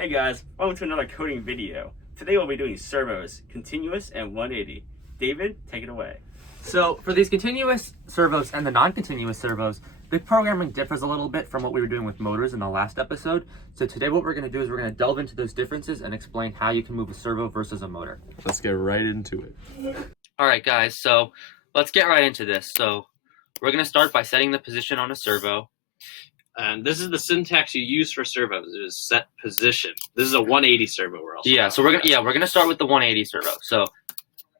Hey guys, welcome to another coding video. Today we'll be doing servos, continuous and 180. David, take it away. So for these continuous servos and the non-continuous servos, the programming differs a little bit from what we were doing with motors in the last episode. So today what we're going to do is we're going to delve into those differences and explain how you can move a servo versus a motor. Let's get right into it. All right, guys, so let's get right into this. So we're going to start by setting the position on a servo. And this is the syntax you use for servos. It is set position. This is a 180 servo. We're gonna start with the 180 servo. So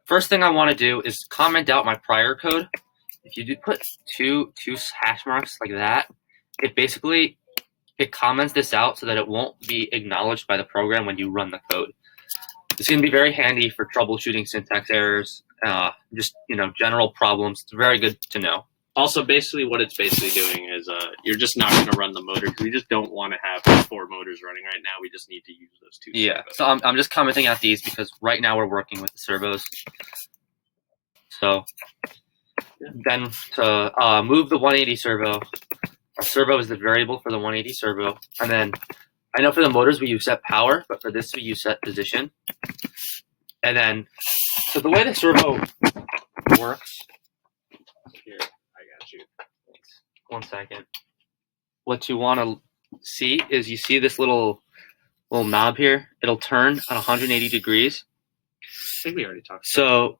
first thing I want to do is comment out my prior code. If you do put two hash marks like that, it comments this out so that it won't be acknowledged by the program when you run the code. It's gonna be very handy for troubleshooting syntax errors, just general problems. It's very good to know. Also, basically, what it's doing is you're just not going to run the motor because we just don't want to have 4 motors running right now. We just need to use those 2 servos. Yeah, so I'm just commenting out these because right now we're working with the servos. So then to move the 180 servo, our servo is the variable for the 180 servo. And then I know for the motors we use set power, but for this we use set position. And then, so the way the servo works, one second. What you want to see is you see this little knob here. It'll turn at 180 degrees. I think we already talked. So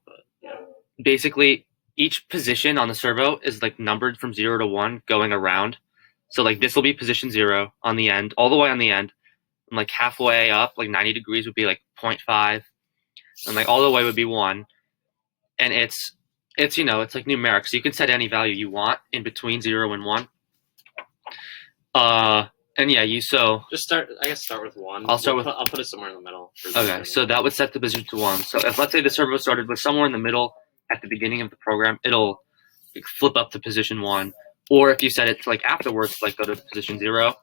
basically, each position on the servo is like numbered from 0 to 1 going around. So like this will be position 0 on the end, all the way on the end, and like halfway up, like 90 degrees would be like 0.5, and like all the way would be 1. And it's like numeric, so you can set any value you want in between 0 and 1. And yeah, just start. I guess start with 1. I'll put it somewhere in the middle. Okay, so that would set the position to 1. So if let's say the servo started with somewhere in the middle at the beginning of the program, it'll flip up to position 1. Or if you set it to like afterwards, like go to position 0,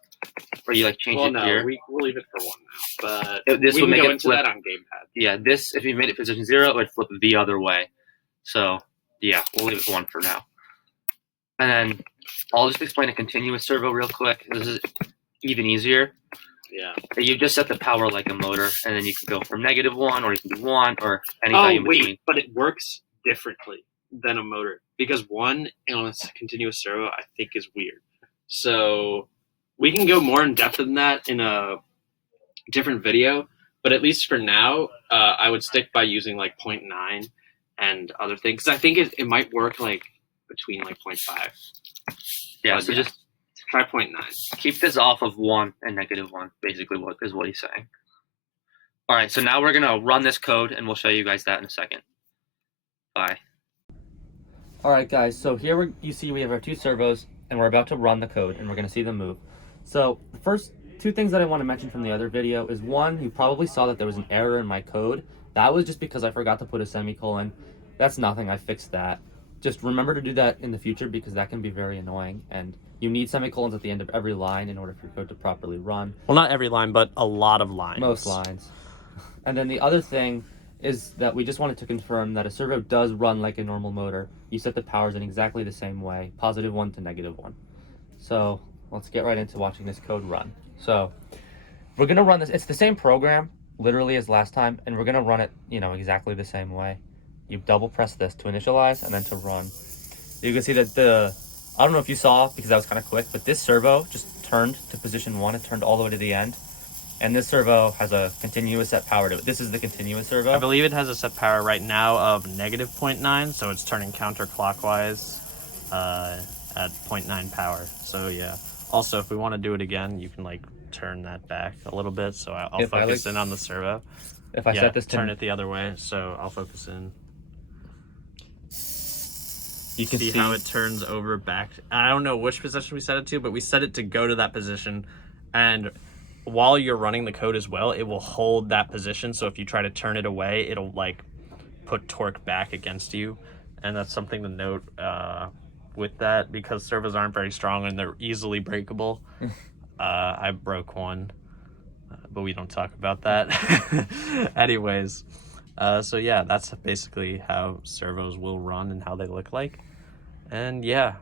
or you like change here. We'll leave it for 1 now. But this we would can make go it into flip. that on gamepad. Yeah, this if you made it position 0, it would flip the other way. So yeah, we'll leave it 1 for now. And then I'll just explain a continuous servo real quick. This is even easier. Yeah. You just set the power like a motor, and then you can go from -1, or you can do 1, or any value in between. But it works differently than a motor because 1 on a continuous servo I think is weird. So we can go more in depth than that in a different video. But at least for now, I would stick by using like 0.9 and other things. Because I think it might work like between like 0.5. Yeah, but so just try 0.9. keep this off of 1 and -1, basically what he's saying. All right, so now we're going to run this code, and we'll show you guys that in a second. Bye. All right, guys, so here you see we have our 2 servos, and we're about to run the code, and we're going to see them move. So the first 2 things that I want to mention from the other video is, 1, you probably saw that there was an error in my code. That was just because I forgot to put a semicolon. That's nothing, I fixed that. Just remember to do that in the future because that can be very annoying, and you need semicolons at the end of every line in order for your code to properly run. Well, not every line, but a lot of lines. Most lines. And then the other thing is that we just wanted to confirm that a servo does run like a normal motor. You set the powers in exactly the same way, +1 to -1. So let's get right into watching this code run. So we're going to run this. It's the same program, literally as last time, and we're going to run it, exactly the same way. You double press this to initialize and then to run. You can see that I don't know if you saw because that was kind of quick, but this servo just turned to position 1. It turned all the way to the end. And this servo has a continuous set power to it. This is the continuous servo. I believe it has a set power right now of -0.9, so it's turning counterclockwise at 0.9 power. So yeah. Also, if we want to do it again, you can like turn that back a little bit. So I'll focus in on the servo. If I set this to turn it the other way, so I'll focus in. You can see how it turns over back. I don't know which position we set it to, but we set it to go to that position. And while you're running the code as well, it will hold that position. So if you try to turn it away, it'll like put torque back against you. And that's something to note with that because servos aren't very strong and they're easily breakable. I broke one, but we don't talk about that. Anyways, so yeah, that's basically how servos will run and how they look like. And yeah.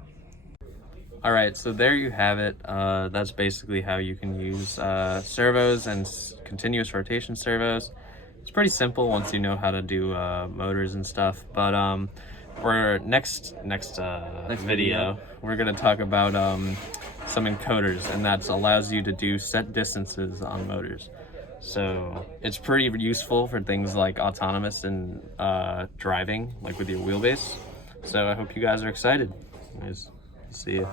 All right, so there you have it. That's basically how you can use servos and continuous rotation servos. It's pretty simple once you know how to do motors and stuff. But for next video, we're gonna talk about some encoders, and that allows you to do set distances on motors. So it's pretty useful for things like autonomous and driving, like with your wheelbase. So I hope you guys are excited. Guys, see you.